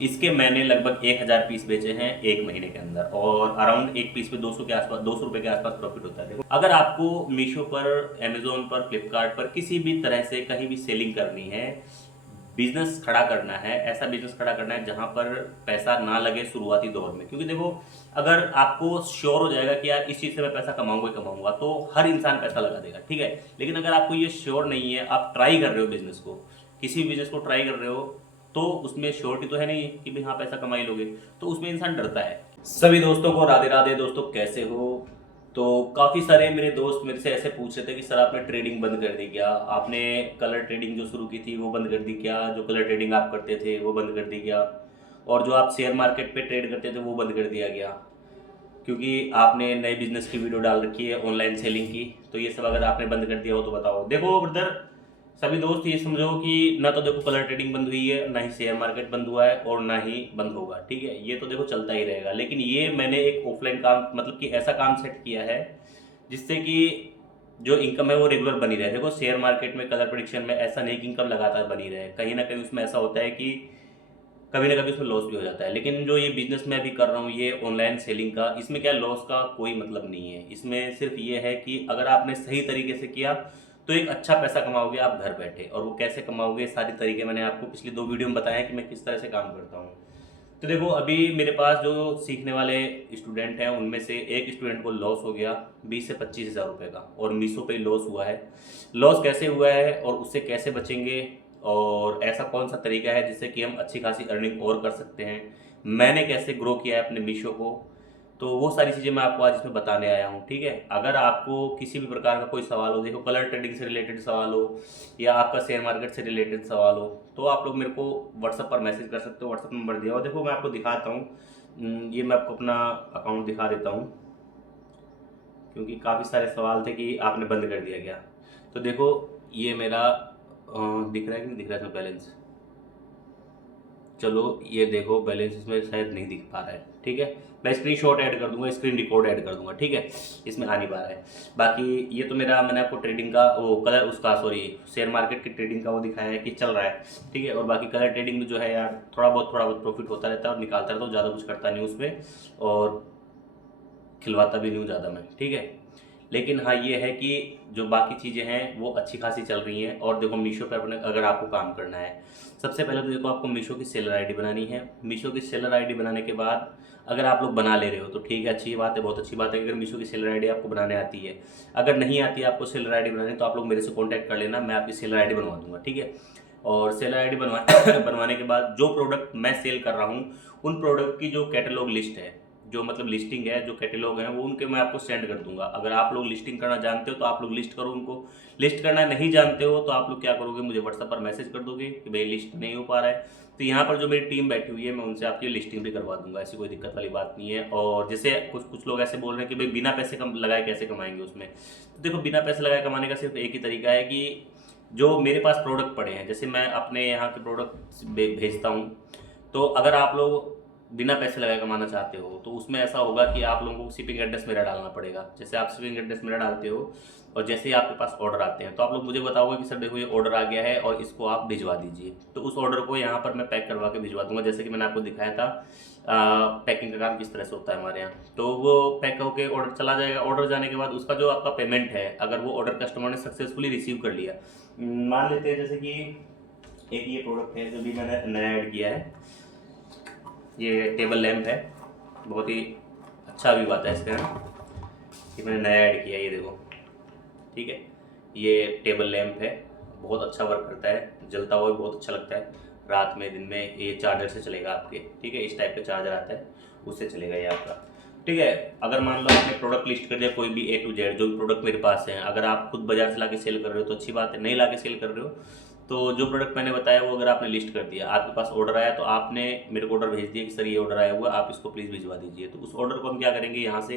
इसके मैंने लगभग 1000 पीस बेचे हैं एक महीने के अंदर, और अराउंड एक पीस पे 200 के आसपास, 200 रुपये के आसपास प्रॉफिट होता है। देखो, अगर आपको मीशो पर, अमेजोन पर, फ्लिपकार्ट पर किसी भी तरह से कहीं भी सेलिंग करनी है, बिजनेस खड़ा करना है, ऐसा बिजनेस खड़ा करना है जहां पर पैसा ना लगे शुरुआती दौर में, क्योंकि देखो, अगर आपको श्योर हो जाएगा कि यार इस चीज़ से मैं पैसा कमाऊंगा ही कमाऊंगा, तो हर इंसान पैसा लगा देगा, ठीक है। लेकिन अगर आपको ये श्योर नहीं है, आप ट्राई कर रहे हो बिजनेस को, किसी भी बिजनेस को ट्राई कर रहे हो, तो उसमें श्योरिटी तो है नहीं कि भाई हाँ पैसा कमा ही लोगे, तो उसमें इंसान डरता है। सभी दोस्तों को राधे राधे। दोस्तों, कैसे हो? तो काफ़ी सारे मेरे दोस्त मेरे से ऐसे पूछ रहे थे कि सर आपने ट्रेडिंग बंद कर दी क्या, आपने कलर ट्रेडिंग जो शुरू की थी वो बंद कर दी क्या, जो कलर ट्रेडिंग आप करते थे वो बंद कर दी क्या, और जो आप शेयर मार्केट पे ट्रेड करते थे वो बंद कर दिया गया, क्योंकि आपने नए बिजनेस की वीडियो डाल रखी है ऑनलाइन सेलिंग की, तो ये सब अगर आपने बंद कर दिया हो तो बताओ। देखो ब्रदर, सभी दोस्त ये समझो कि ना तो देखो कलर ट्रेडिंग बंद हुई है, ना ही शेयर मार्केट बंद हुआ है, और ना ही बंद होगा, ठीक है। ये तो देखो चलता ही रहेगा, लेकिन ये मैंने एक ऑफलाइन काम, मतलब कि ऐसा काम सेट किया है जिससे कि जो इनकम है वो रेगुलर बनी रहे। देखो, शेयर मार्केट में, कलर प्रेडिक्शन में ऐसा नहीं कि इनकम लगातार बनी रहे, कहीं ना कहीं उसमें ऐसा होता है कि कभी ना कभी उसमें लॉस भी हो जाता है। लेकिन जो ये बिजनेस मैं अभी कर रहा हूँ, ये ऑनलाइन सेलिंग का, इसमें क्या लॉस का कोई मतलब नहीं है। इसमें सिर्फ ये है कि अगर आपने सही तरीके से किया तो एक अच्छा पैसा कमाओगे आप घर बैठे, और वो कैसे कमाओगे, सारी तरीके मैंने आपको पिछली 2 वीडियो में बताया है कि मैं किस तरह से काम करता हूँ। तो देखो, अभी मेरे पास जो सीखने वाले स्टूडेंट हैं उनमें से एक स्टूडेंट को लॉस हो गया 20 से 25 हज़ार रुपये का, और मीशो पे लॉस हुआ है। लॉस कैसे हुआ है और उससे कैसे बचेंगे, और ऐसा कौन सा तरीका है जिससे कि हम अच्छी खासी अर्निंग और कर सकते हैं, मैंने कैसे ग्रो किया है अपने मीशो को, तो वो सारी चीज़ें मैं आपको आज इसमें बताने आया हूँ, ठीक है। अगर आपको किसी भी प्रकार का कोई सवाल हो, देखो कलर ट्रेडिंग से रिलेटेड सवाल हो या आपका शेयर मार्केट से रिलेटेड सवाल हो, तो आप लोग मेरे को व्हाट्सअप पर मैसेज कर सकते हो। व्हाट्सअप नंबर दिया हो, देखो मैं आपको दिखाता हूँ। ये मैं आपको अपना अकाउंट दिखा देता हूँ, क्योंकि काफ़ी सारे सवाल थे कि आपने बंद कर दिया गया। तो देखो, ये मेरा दिख रहा है कि नहीं दिख रहा है इसमें बैलेंस? चलो ये देखो, बैलेंस इसमें शायद नहीं दिख पा रहा है, ठीक है। मैं स्क्रीनशॉट ऐड कर दूंगा, स्क्रीन रिकॉर्ड ऐड कर दूंगा, ठीक है। इसमें आ नहीं पा रहा है। बाकी ये तो मेरा, मैंने आपको ट्रेडिंग का वो कलर, उसका सॉरी, शेयर मार्केट की ट्रेडिंग का वो दिखाया है कि चल रहा है, ठीक है। और बाकी कलर ट्रेडिंग में जो है यार, थोड़ा बहुत प्रॉफिट होता रहता है, और निकालता रहता हूँ, ज़्यादा कुछ करता नहीं उसमें, और खिलवाता भी नहीं हूँ ज़्यादा मैं, ठीक है। लेकिन हाँ, ये है कि जो बाकी चीज़ें हैं वो अच्छी खासी चल रही हैं। और देखो, मीशो पे अपने अगर आपको काम करना है, सबसे पहले तो देखो आपको मीशो की सेलर आईडी बनानी है। मीशो की सेलर आईडी बनाने के बाद अगर आप लोग बना ले रहे हो तो ठीक है, अच्छी बात है, बहुत अच्छी बात है। अगर मीशो की सेलर आईडी आपको बनाने आती है, अगर नहीं आती है आपको सेलर आईडी बनानी, तो आप लोग मेरे से कॉन्टैक्ट कर लेना, मैं आपकी सेलर आईडी बनवा दूंगा, ठीक है। और सेलर आईडी बनवा बनवाने के बाद जो प्रोडक्ट मैं सेल कर रहा हूँ, उन प्रोडक्ट की जो कैटलॉग लिस्ट है, जो मतलब लिस्टिंग है, जो कैटलॉग है, वो उनके मैं आपको सेंड कर दूंगा। अगर आप लोग लिस्टिंग करना जानते हो तो आप लोग लिस्ट करो उनको, लिस्ट करना नहीं जानते हो तो आप लोग क्या करोगे, मुझे व्हाट्सएप पर मैसेज कर दोगे कि भाई लिस्ट नहीं हो पा रहा है, तो यहाँ पर जो मेरी टीम बैठी हुई है मैं उनसे आपकी लिस्टिंग भी करवा दूंगा, ऐसी कोई दिक्कत वाली बात नहीं है। और जैसे कुछ कुछ लोग ऐसे बोल रहे हैं कि भाई बिना पैसे कम लगाए कैसे कमाएंगे उसमें, तो देखो, बिना पैसे लगाए कमाने का सिर्फ एक ही तरीका है कि जो मेरे पास प्रोडक्ट पड़े हैं, जैसे मैं अपने यहाँ के प्रोडक्ट भेजता हूँ, तो अगर आप लोग बिना पैसे लगाए कमाना चाहते हो तो उसमें ऐसा होगा कि आप लोगों को शिपिंग एड्रेस मेरा डालना पड़ेगा। जैसे आप शिपिंग एड्रेस मेरा डालते हो, और जैसे ही आपके पास ऑर्डर आते हैं तो आप लोग मुझे बताओगे कि सर देखो ये ऑर्डर आ गया है और इसको आप भिजवा दीजिए, तो उस ऑर्डर को यहाँ पर मैं पैक करवा के भिजवा दूंगा, जैसे कि मैंने आपको दिखाया था पैकिंग का काम किस तरह से होता है हमारे यहाँ। तो वो पैक होकर ऑर्डर चला जाएगा। ऑर्डर जाने के बाद उसका जो आपका पेमेंट है, अगर वो ऑर्डर कस्टमर ने सक्सेसफुली रिसीव कर लिया, मान लेते हैं जैसे कि एक ये प्रोडक्ट है जो भी मैंने नया ऐड किया है, ये टेबल लैंप है, बहुत ही अच्छा व्यू आता है इसका ना, ये मैंने नया ऐड किया है, ये देखो, ठीक है। ये टेबल लैंप है, बहुत अच्छा वर्क करता है, जलता हुआ भी बहुत अच्छा लगता है, रात में दिन में। ये चार्जर से चलेगा आपके, ठीक है, इस टाइप का चार्जर आता है, उससे चलेगा ये आपका, ठीक है। अगर मान लो आपने प्रोडक्ट लिस्ट कर दिया, कोई भी A to Z जो भी प्रोडक्ट मेरे पास है, अगर आप खुद बाजार से ला के सेल कर रहे हो तो अच्छी बात है, नहीं ला के सेल कर रहे हो तो जो प्रोडक्ट मैंने बताया वो अगर आपने लिस्ट कर दिया, आपके पास ऑर्डर आया, तो आपने मेरे को ऑर्डर भेज दिया कि सर ये ऑर्डर आया हुआ, आप इसको प्लीज़ भिजवा दीजिए, तो उस ऑर्डर को हम क्या करेंगे, यहाँ से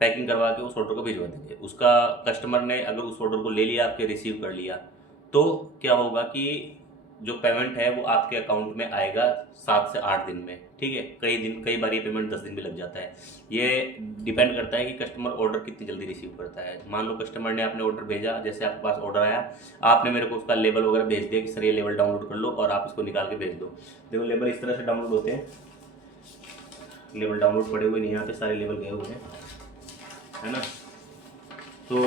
पैकिंग करवा के उस ऑर्डर को भिजवा देंगे। उसका कस्टमर ने अगर उस ऑर्डर को ले लिया, आपके रिसीव कर लिया, तो क्या होगा कि जो पेमेंट है वो आपके अकाउंट में आएगा 7 से 8 दिन में, ठीक है। कई बार ये पेमेंट 10 दिन भी लग जाता है। ये डिपेंड करता है कि कस्टमर ऑर्डर कितनी जल्दी रिसीव करता है। मान लो कस्टमर ने आपने ऑर्डर भेजा, जैसे आपके पास ऑर्डर आया, आपने मेरे को उसका लेबल वगैरह भेज दिया कि सर ये लेबल डाउनलोड कर लो और आप इसको निकाल के भेज दो। देखो लेबल इस तरह से डाउनलोड होते हैं, लेबल डाउनलोड पड़े हुए नहीं, यहाँ पे सारे लेबल गए हुए हैं, है ना। तो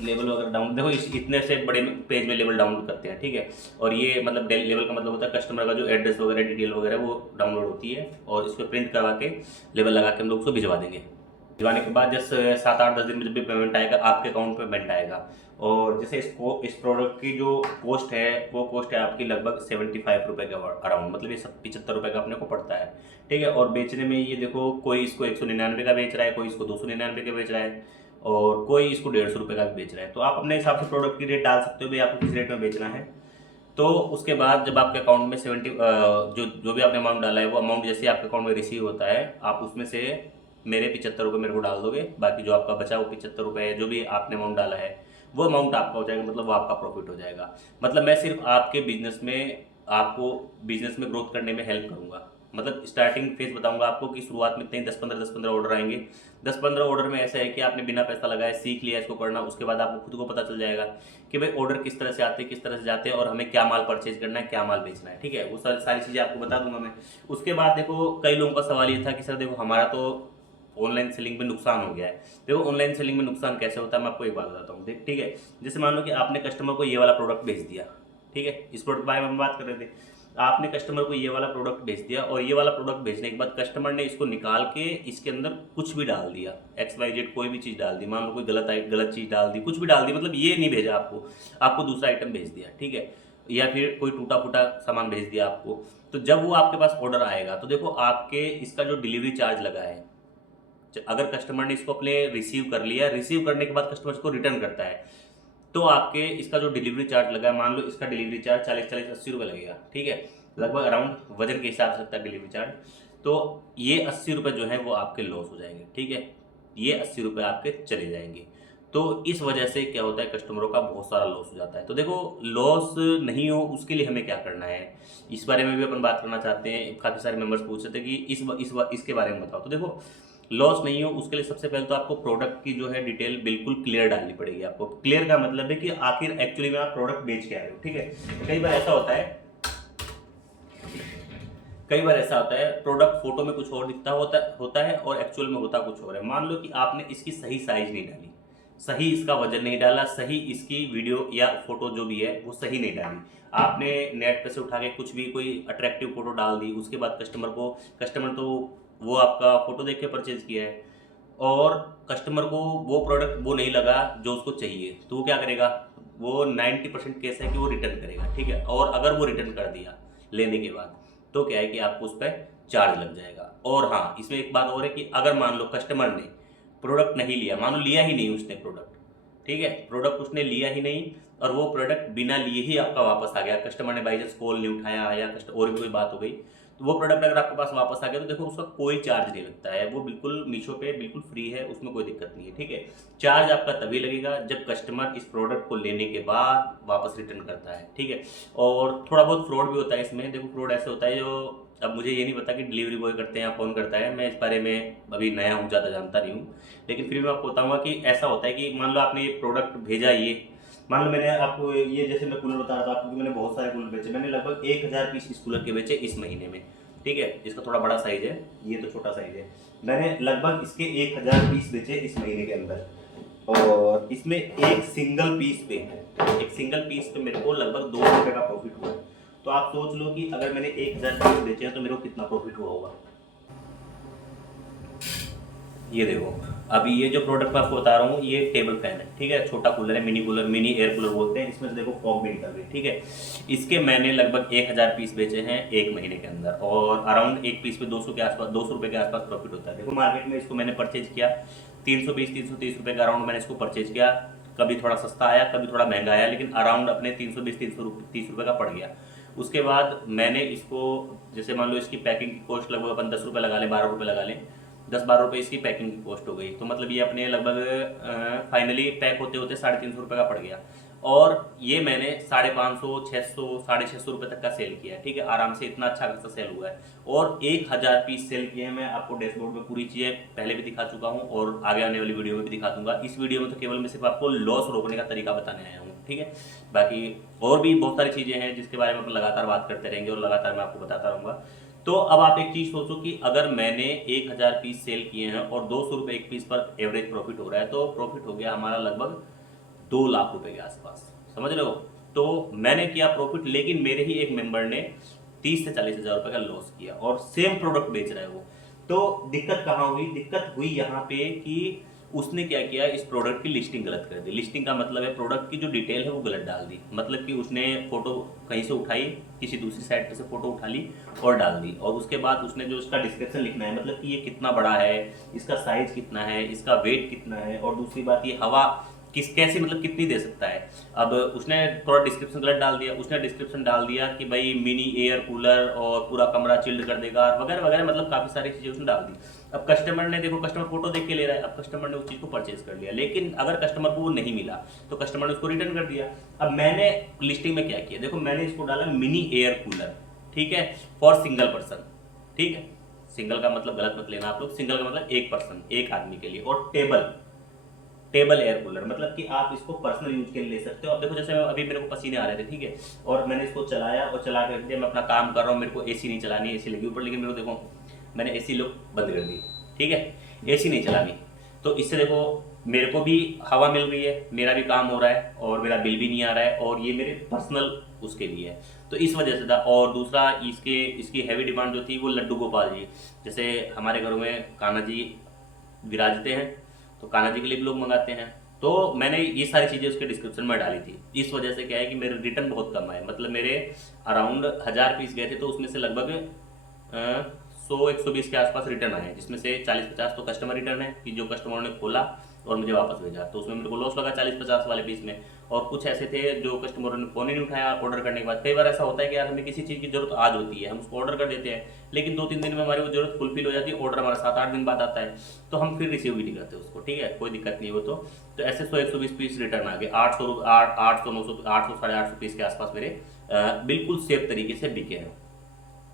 लेवल वगैरह डाउन देखो इतने से बड़े पेज में लेवल डाउनलोड करते हैं, ठीक है। और ये मतलब लेवल का मतलब होता है कस्टमर का जो एड्रेस वगैरह डिटेल वगैरह वो डाउनलोड होती है, और इसको प्रिंट करवा के लेवल लगा के हम लोग उसको भिजवा देंगे। भिजवाने के बाद जैसे 7-8-10 दिन में जब भी पेमेंट आएगा आपके अकाउंट में पेमेंट आएगा। और जैसे इस प्रोडक्ट की जो कॉस्ट है वो कॉस्ट है आपकी लगभग 75 रुपये के अराउंड, मतलब ये 75 रुपये का अपने को पड़ता है, ठीक है। और बेचने में ये देखो कोई इसको 199 का बेच रहा है, कोई इसको 299 का बेच रहा है, और कोई इसको 150 रुपये का भी बेच रहा है। तो आप अपने हिसाब से प्रोडक्ट की रेट डाल सकते हो भाई आपको किस रेट में बेचना है। तो उसके बाद जब आपके अकाउंट में 70 जो भी आपने अमाउंट डाला है वो अमाउंट जैसे आपके अकाउंट में रिसीव होता है, आप उसमें से मेरे 75 रुपये मेरे को डाल दोगे, बाकी जो आपका बचा वो 75 रुपये जो भी आपने अमाउंट डाला है वो अमाउंट आपका हो जाएगा, मतलब वो आपका प्रॉफिट हो जाएगा। मतलब मैं सिर्फ आपके बिजनेस में आपको बिजनेस में ग्रोथ करने में हेल्प करूँगा। मतलब स्टार्टिंग फेज बताऊंगा आपको कि शुरुआत में इतने 10-15 ऑर्डर आएंगे। 10-15 ऑर्डर में ऐसा है कि आपने बिना पैसा लगाए सीख लिया इसको करना, उसके बाद आपको खुद को पता चल जाएगा कि भाई ऑर्डर किस तरह से आते हैं, किस तरह से जाते हैं, और हमें क्या माल परचेज करना है, क्या माल बेचना है, ठीक है। वो सारी चीज़ें आपको बता दूंगा मैं। उसके बाद देखो कई लोगों का सवाल ये था कि सर देखो हमारा तो ऑनलाइन सेलिंग में नुकसान हो गया है। देखो ऑनलाइन सेलिंग में नुकसान कैसे होता है मैं आपको एक बात बताता हूँ, ठीक है। जैसे मान लो कि आपने कस्टमर को ये वाला प्रोडक्ट भेज दिया, ठीक है, इस प्रोडक्ट के बारे में हम बात कर रहे थे। आपने कस्टमर को ये वाला प्रोडक्ट भेज दिया, और ये वाला प्रोडक्ट भेजने के बाद कस्टमर ने इसको निकाल के इसके अंदर कुछ भी डाल दिया, XYZ कोई भी चीज़ डाल दी, मान लो कोई गलत चीज़ डाल दी, कुछ भी डाल दी, मतलब ये नहीं भेजा आपको दूसरा आइटम भेज दिया, ठीक है, या फिर कोई टूटा फूटा सामान भेज दिया आपको। तो जब वो आपके पास ऑर्डर आएगा तो देखो आपके इसका जो डिलीवरी चार्ज लगा है, अगर कस्टमर ने इसको अपने रिसीव कर लिया, रिसीव करने के बाद कस्टमर इसको रिटर्न करता है, तो आपके इसका जो डिलीवरी चार्ज लगा है, मान लो इसका डिलीवरी चार्ज 40-80 रुपये लगेगा, ठीक है, लगभग अराउंड वजन के हिसाब से लगता है डिलीवरी चार्ज। तो ये 80 रुपये जो है वो आपके लॉस हो जाएंगे, ठीक है, ये 80 रुपये आपके चले जाएंगे। तो इस वजह से क्या होता है कस्टमरों का बहुत सारा लॉस हो जाता है। तो देखो लॉस नहीं हो उसके लिए हमें क्या करना है, इस बारे में भी अपन बात करना चाहते हैं। काफ़ी सारे मेंबर्स पूछ रहे थे कि इसके बारे में बताओ। तो देखो लॉस नहीं हो उसके लिए सबसे पहले तो आपको प्रोडक्ट की जो है डिटेल बिल्कुल क्लियर डालनी पड़ेगी। आपको क्लियर का मतलब है कि आखिर एक्चुअली में आप प्रोडक्ट बेच के आ रहे हो, ठीक है। कई बार ऐसा होता है प्रोडक्ट फोटो में कुछ और दिखता होता है और एक्चुअल में होता कुछ और है। मान लो कि आपने इसकी सही साइज नहीं डाली, सही इसका वजन नहीं डाला, सही इसकी वीडियो या फोटो जो भी है वो सही नहीं डाली, आपने नेट पे से उठा के कुछ भी कोई अट्रैक्टिव फोटो डाल दी, उसके बाद कस्टमर तो वो आपका फोटो देख के परचेज किया है, और कस्टमर को वो प्रोडक्ट वो नहीं लगा जो उसको चाहिए, तो वो क्या करेगा, वो 90% केस है कि वो रिटर्न करेगा, ठीक है। और अगर वो रिटर्न कर दिया लेने के बाद तो क्या है कि आपको उस पर चार्ज लग जाएगा। और हाँ, इसमें एक बात और है कि अगर मान लो कस्टमर ने प्रोडक्ट नहीं लिया, मान लो लिया ही नहीं उसने प्रोडक्ट, ठीक है, प्रोडक्ट उसने लिया ही नहीं और वो प्रोडक्ट बिना लिए ही आपका वापस आ गया, कस्टमर ने बाई चांस कॉल नहीं उठाया या और भी कोई बात हो गई, तो वो प्रोडक्ट अगर आपके पास वापस आ गया तो देखो उसका कोई चार्ज नहीं लगता है, वो बिल्कुल मीशो पे बिल्कुल फ्री है, उसमें कोई दिक्कत नहीं है, ठीक है। चार्ज आपका तभी लगेगा जब कस्टमर इस प्रोडक्ट को लेने के बाद वापस रिटर्न करता है, ठीक है। और थोड़ा बहुत फ्रॉड भी होता है इसमें। देखो फ्रॉड ऐसे होता है जो, अब मुझे ये नहीं पता कि डिलीवरी बॉय करते हैं या कौन करता है, मैं इस बारे में अभी नया हूँ, ज़्यादा जानता नहीं हूँ, लेकिन फिर भी मैं आपको बताऊँगा कि ऐसा होता है कि मान लो आपने ये प्रोडक्ट भेजा, ये मान लो मैंने आपको ये जैसे मैं कूलर बता रहा था आपको कि मैंने बहुत सारे कूलर बेचे, मैंने लगभग 1000 पीस इस कूलर के बेचे इस महीने में, ठीक है। इसका थोड़ा बड़ा साइज है, ये तो छोटा साइज है, मैंने लगभग इसके 1000 पीस बेचे इस महीने के अंदर, और इसमें एक सिंगल पीस पे मेरे को लगभग 2 रुपये का प्रॉफिट हुआ। तो आप सोच लो कि अगर मैंने 1000 पीस बेचे हैं तो मेरे को कितना प्रॉफिट हुआ होगा। ये देखो अभी ये जो प्रोडक्ट मैं आपको बता रहा हूँ ये टेबल फैन है, ठीक है, छोटा कूलर है, मिनी एयर कूलर बोलते हैं, इसमें से देखो फॉग भी निकल रही है, ठीक है। इसके मैंने लगभग 1000 पीस बेचे हैं एक महीने के अंदर, और अराउंड एक पीस पे 200 रुपये के आसपास प्रॉफिट होता है। देखो मार्केट में इसको मैंने परचेज किया 320-330 रुपये का अराउंड मैंने इसको परचेज किया, कभी थोड़ा सस्ता आया कभी थोड़ा महंगा आया, लेकिन अराउंड अपने 320-330 रुपये का पड़ गया। उसके बाद मैंने इसको, जैसे मान लो इसकी पैकिंग की कॉस्ट लगभग अपन 10 रुपये लगा लें, 12 रुपये लगा लें, 10-12 रुपये इसकी पैकिंग की कॉस्ट हो गई, तो मतलब ये अपने लगभग फाइनली पैक होते होते 350 रुपये का पड़ गया। और ये मैंने 550, 600, 650 रुपये तक का सेल किया है, ठीक है, आराम से इतना अच्छा खासा सेल हुआ है। और 1000 पीस सेल किए हैं। मैं आपको डैशबोर्ड में पूरी चीज़ें पहले भी दिखा चुका हूँ और आगे आने वाली वीडियो में भी दिखा दूंगा। इस वीडियो में तो केवल मैं सिर्फ आपको लॉस रोकने का तरीका बताने आया हूँ, ठीक है। बाकी और भी बहुत सारी चीज़ें हैं जिसके बारे में अपन लगातार बात करते रहेंगे और लगातार मैं आपको बताता रहूँगा। तो अब आप एक चीज़ सोचो कि अगर मैंने 1000 पीस सेल किए हैं और 200 रुपये एक पीस पर एवरेज प्रॉफिट हो रहा है, तो प्रॉफिट हो गया हमारा लगभग 2 लाख रुपए के आसपास, समझ रहे हो। तो मैंने किया प्रॉफिट, लेकिन मेरे ही एक मेंबर ने 30 से 40 हज़ार रुपए का लॉस किया और सेम प्रोडक्ट बेच रहा है वो। तो दिक्कत कहाँ हुई? दिक्कत हुई यहाँ पे कि उसने क्या किया, इस प्रोडक्ट की लिस्टिंग गलत कर दी। लिस्टिंग का मतलब है प्रोडक्ट की जो डिटेल है वो गलत डाल दी। मतलब कि उसने फोटो कहीं से उठाई, किसी दूसरी साइट पे से फोटो उठा ली और डाल दी, और उसके बाद उसने जो इसका डिस्क्रिप्शन लिखना है, मतलब कि ये कितना बड़ा है, इसका साइज कितना है, इसका वेट कितना है, और दूसरी बात ये हवा कैसे मतलब कितनी दे सकता है। अब उसने थोड़ा डिस्क्रिप्शन गलत डाल दिया। उसने डिस्क्रिप्शन डाल दिया कि भाई मिनी एयर कूलर और पूरा कमरा चिल्ड कर देगा वगैरह वगैरह, मतलब काफ़ी सारी चीज़ें उसने डाल दी। अब कस्टमर ने देखो, कस्टमर फोटो देख के ले रहा है, अब कस्टमर ने उस चीज़ को परचेज कर लिया, लेकिन अगर कस्टमर को वो नहीं मिला तो कस्टमर ने उसको रिटर्न कर दिया। अब मैंने लिस्टिंग में क्या किया, देखो मैंने इसको डाला मिनी एयर कूलर, ठीक है, फॉर सिंगल पर्सन, ठीक है। सिंगल का मतलब गलत मत लेना आप लोग, सिंगल का मतलब एक पर्सन, एक आदमी के लिए। और टेबल, टेबल एयर कूलर मतलब कि आप इसको पर्सनल यूज के लिए ले सकते हो। अब देखो जैसे अभी मेरे को पसीने आ रहे थे, ठीक है, और मैंने इसको चलाया और चला के रख दिया, मैं अपना काम कर रहा हूँ, मेरे को एसी नहीं चलानी, एसी लगी ऊपर, लेकिन मेरे को देखो मैंने एसी लोग बंद कर दी, ठीक है, एसी नहीं चलानी। तो इससे देखो मेरे को भी हवा मिल रही है, मेरा भी काम हो रहा है और मेरा बिल भी नहीं आ रहा है, और ये मेरे पर्सनल उसके लिए है, तो इस वजह से था। और दूसरा इसकी हैवी डिमांड जो थी वो लड्डू गोपाल जी, जैसे हमारे घरों में कान्हा जी विराजते हैं, तो कान्हा जी के लिए भी लोग मंगाते हैं। तो मैंने ये सारी चीज़ें उसके डिस्क्रिप्शन में डाली थी। इस वजह से क्या है कि मेरे रिटर्न बहुत कम आए, मतलब मेरे अराउंड 1000 पीस गए थे, तो उसमें से लगभग 100-120 के आसपास रिटर्न आए, जिसमें से 40-50 तो कस्टमर रिटर्न है कि जो कस्टमर ने खोला और मुझे वापस भेजा, तो उसमें मेरे को लॉस लगा 40-50 वाले पीस में। और कुछ ऐसे थे जो कस्टमरों ने फ़ोन ही नहीं उठाया ऑर्डर करने के बाद। कई बार ऐसा होता है कि यार हमें किसी चीज़ की जरूरत आज होती है, हम उसको ऑर्डर कर देते हैं, लेकिन 2-3 दिन में हमारी वो जरूरत फुलफिल हो जाती है, ऑर्डर हमारा 7-8 दिन बाद आता है, तो हम फिर रिसीव भी नहीं करते उसको, ठीक है, कोई दिक्कत नहीं हो। तो ऐसे 100-120 पीस रिटर्न आ गए, 800, 900, 800, 850 पीस के आसपास मेरे बिल्कुल सेफ तरीके से बिके हैं।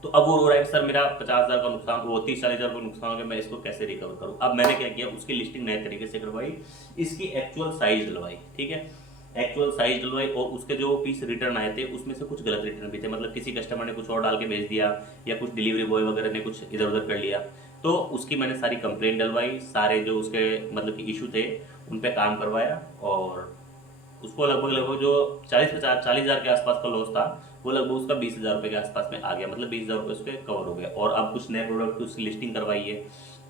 तो अब वो रो रहा है कि सर मेरा 50,000 का नुकसान, वो 30-40 हज़ार का नुकसान हो गया, मैं इसको कैसे रिकवर करूँ। अब मैंने क्या किया, उसकी लिस्टिंग नए तरीके से करवाई, इसकी एक्चुअल साइज डलवाई, ठीक है, एक्चुअल साइज डलवाई। और उसके जो पीस रिटर्न आए थे उसमें से कुछ गलत रिटर्न भी थे, मतलब किसी कस्टमर ने कुछ और डाल के भेज दिया, या कुछ डिलीवरी बॉय वगैरह ने कुछ इधर उधर कर लिया। तो उसकी मैंने सारी कंप्लेंट डलवाई, सारे जो उसके मतलब कि इशू थे उन पर काम करवाया, और उसको लगभग लगभग जो 40,000 के आसपास का लॉस था वो लगभग उसका 20,000 रुपये के आसपास में आ गया, मतलब 20,000 रुपये उसके कवर हो गया। और अब कुछ नए प्रोडक्ट की उसकी लिस्टिंग करवाई है,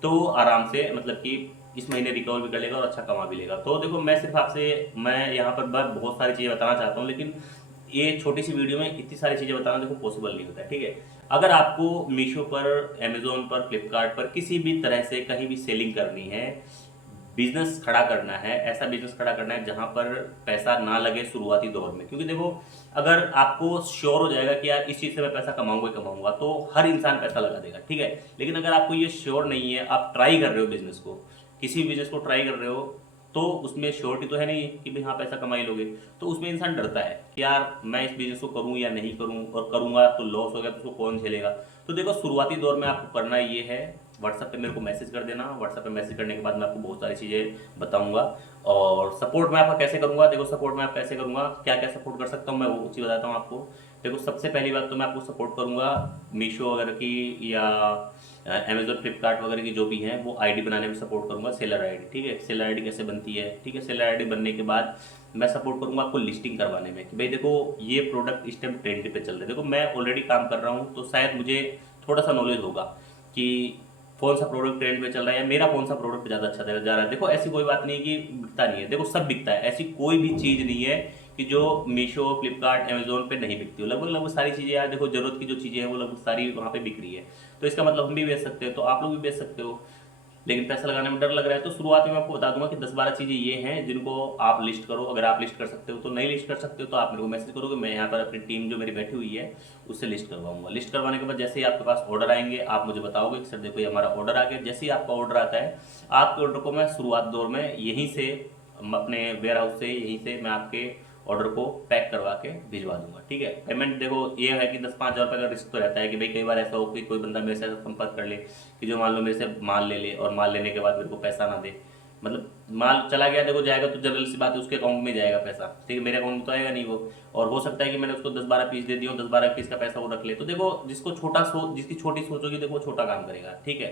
तो वो आराम से मतलब कि इस महीने रिकवर भी कर लेगा और अच्छा कमा भी लेगा। तो देखो मैं सिर्फ आपसे, मैं यहाँ पर बहुत सारी चीज़ें बताना चाहता हूँ, लेकिन ये छोटी सी वीडियो में इतनी सारी चीज़ें बताना देखो पॉसिबल नहीं होता है, ठीक है। अगर आपको मीशो पर, अमेजोन पर, फ्लिपकार्ट पर किसी भी तरह से कहीं भी सेलिंग करनी है, बिजनेस खड़ा करना है, ऐसा बिजनेस खड़ा करना है जहां पर पैसा ना लगे शुरुआती दौर में, क्योंकि देखो अगर आपको श्योर हो जाएगा कि यार इस चीज़ से मैं पैसा कमाऊंगा ही कमाऊंगा, तो हर इंसान पैसा लगा देगा, ठीक है। लेकिन अगर आपको ये श्योर नहीं है, आप ट्राई कर रहे हो बिजनेस को, किसी भी बिजनेस को ट्राई कर रहे हो, तो उसमें श्योरिटी तो है नहीं कि भाई हाँ पैसा कमा ही लोगे, तो उसमें इंसान डरता है कि यार मैं इस बिजनेस को करूँ या नहीं करूँ, और करूँगा तो लॉस हो गया तो उसको कौन झेलेगा। तो देखो शुरुआती दौर में आपको करना ये है, व्हाट्सएप पे मेरे को मैसेज कर देना। व्हाट्सएप पे मैसेज करने के बाद मैं आपको बहुत सारी चीज़ें बताऊंगा, और सपोर्ट मैं आपका कैसे करूंगा। देखो सपोर्ट मैं आपका कैसे करूंगा, क्या क्या सपोर्ट कर सकता हूँ मैं वो चीज़ बताता हूँ आपको। देखो सबसे पहली बात तो मैं आपको सपोर्ट करूंगा मीशो वगैरह की या अमेजोन फ्लिपकार्ट वगैरह की जो भी हैं वो आईडी बनाने में सपोर्ट करूंगा, सेलर आईडी, ठीक है। सेलर आईडी कैसे बनती है, ठीक है। सेलर आईडी बनने के बाद मैं सपोर्ट करूंगा आपको लिस्टिंग करवाने में, कि भाई देखो ये प्रोडक्ट इस टाइम ट्रेंड पे चल रहा है। देखो मैं ऑलरेडी काम कर रहा हूँ, तो शायद मुझे थोड़ा सा नॉलेज होगा कि कौन सा प्रोडक्ट ट्रेंड में चल रहा है, या मेरा कौन सा प्रोडक्ट ज़्यादा अच्छा जा रहा है। देखो ऐसी कोई बात नहीं है कि बिकता नहीं है, देखो सब बिकता है, ऐसी कोई भी चीज़ नहीं है कि जो मीशो, फ्लिपकार्ट, अमेजोन पे नहीं बिकती हो। लगभग लगभग सारी चीज़ें यार देखो, जरूरत की जो चीज़ें हैं वो लगभग सारी वहाँ पे बिक रही है, तो इसका मतलब हम भी बेच सकते हैं, तो आप लोग भी बेच सकते हो। लेकिन पैसा लगाने में डर लग रहा है, तो शुरुआत में मैं आपको बता दूंगा कि 10-12 चीज़ें ये हैं जिनको आप लिस्ट करो। अगर आप लिस्ट कर सकते हो तो, नहीं लिस्ट कर सकते हो तो आप मेरे को मैसेज करोगे, मैं यहाँ पर अपनी टीम जो मेरी बैठी हुई है उससे लिस्ट करवाऊंगा। लिस्ट करवाने के बाद जैसे ही आपके पास ऑर्डर आएंगे, आप मुझे बताओगे कि सर देखो ये हमारा ऑर्डर आ गया। जैसे ही आपका ऑर्डर आता है, आपके ऑर्डर को मैं शुरुआत दौर में यहीं से अपने वेयर हाउस से, यहीं से मैं आपके ऑर्डर को पैक करवा के भिजवा दूंगा। ठीक है, पेमेंट देखो ये है कि 10-5 हज़ार रुपये का रिस्क तो रहता है कि भाई कई बार ऐसा हो कि कोई बंदा मेरे से संपर्क कर ले कि जो मान लो मेरे से माल ले ले और माल लेने के बाद मेरे को पैसा ना दे, मतलब माल चला गया देखो जाएगा तो जनरल सी बात है उसके अकाउंट में जाएगा पैसा, ठीक है, मेरे अकाउंट में तो आएगा नहीं वो। और हो सकता है कि मैंने उसको 10-12 पीस दे दिया, 10-12 पीस का पैसा वो रख ले। तो देखो जिसकी छोटी सोच होगी देखो वो छोटा काम करेगा। ठीक है,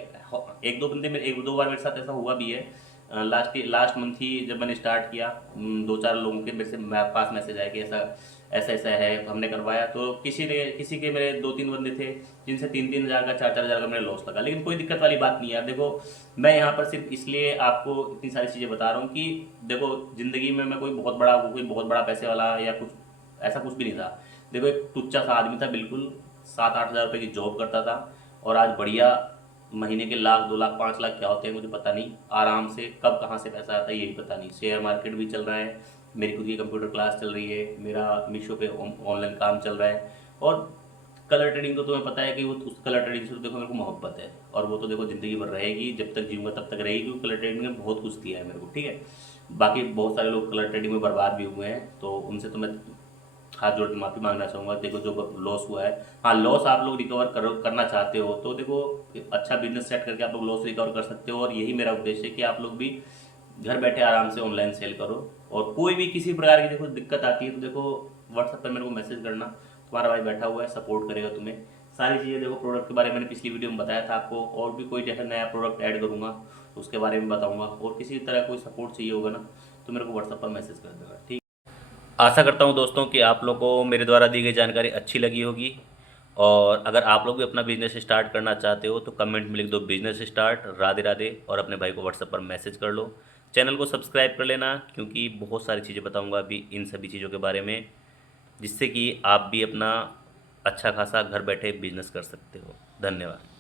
एक दो बंदे मेरे, एक दो बार मेरे साथ ऐसा हुआ भी है। लास्ट मंथ ही जब मैंने स्टार्ट किया, 2-4 लोगों के मेरे से पास मैसेज आया कि ऐसा ऐसा ऐसा है, हमने करवाया। तो किसी के मेरे 2-3 बंदे थे जिनसे 3-3 हज़ार का 4-4 हज़ार का मेरा लॉस लगा। लेकिन कोई दिक्कत वाली बात नहीं है यार। देखो मैं यहाँ पर सिर्फ इसलिए आपको इतनी सारी चीज़ें बता रहा हूँ कि देखो ज़िंदगी में मैं कोई बहुत बड़ा पैसे वाला या कुछ ऐसा कुछ भी नहीं था। देखो एक टुच्चा सा आदमी था बिल्कुल, 7-8 हज़ार रुपये की जॉब करता था और आज बढ़िया महीने के 1 लाख 2 लाख 5 लाख क्या होते हैं मुझे पता नहीं, आराम से कब कहाँ से पैसा आता है ये भी पता नहीं। शेयर मार्केट भी चल रहा है, मेरी खुद की कंप्यूटर क्लास चल रही है, मेरा मीशो पे ऑनलाइन काम चल रहा है। और कलर ट्रेडिंग तो तुम्हें पता है कि वो उस कलर ट्रेडिंग से तो देखो मेरे को मोहब्बत है और वो तो देखो ज़िंदगी भर रहेगी, जब तक जीऊँगा तब तक रहेगी, क्योंकि कलर ट्रेडिंग ने बहुत कुछ दिया है मेरे को। ठीक है, बाकी बहुत सारे लोग कलर ट्रेडिंग में बर्बाद भी हुए हैं, तो उनसे तो मैं हाथ जोड़ के माफ़ी मांगना चाहूँगा। देखो जो लॉस हुआ है, हाँ लॉस आप लोग रिकवर करना चाहते हो तो देखो अच्छा बिजनेस सेट करके आप लोग लॉस रिकवर कर सकते हो। और यही मेरा उद्देश्य है कि आप लोग भी घर बैठे आराम से ऑनलाइन सेल करो। और कोई भी किसी प्रकार की देखो दिक्कत आती है तो देखो व्हाट्सएप पर मेरे को मैसेज करना, तुम्हारा भाई बैठा हुआ है, सपोर्ट करेगा तुम्हें। सारी चीज़ें देखो प्रोडक्ट के बारे में मैंने पिछली वीडियो में बताया था आपको, और भी कोई जैसा नया प्रोडक्ट ऐड करूँगा तो उसके बारे में बताऊँगा। और किसी तरह कोई सपोर्ट चाहिए होगा ना तो मेरे को व्हाट्सएप पर मैसेज कर देगा। ठीक, आशा करता हूँ दोस्तों कि आप लोगों को मेरे द्वारा दी गई जानकारी अच्छी लगी होगी। और अगर आप लोग भी अपना बिजनेस स्टार्ट करना चाहते हो तो कमेंट में लिख दो बिजनेस स्टार्ट, राधे राधे, और अपने भाई को व्हाट्सएप पर मैसेज कर लो। चैनल को सब्सक्राइब कर लेना क्योंकि बहुत सारी चीज़ें बताऊंगा अभी इन सभी चीज़ों के बारे में, जिससे कि आप भी अपना अच्छा खासा घर बैठे बिजनेस कर सकते हो। धन्यवाद।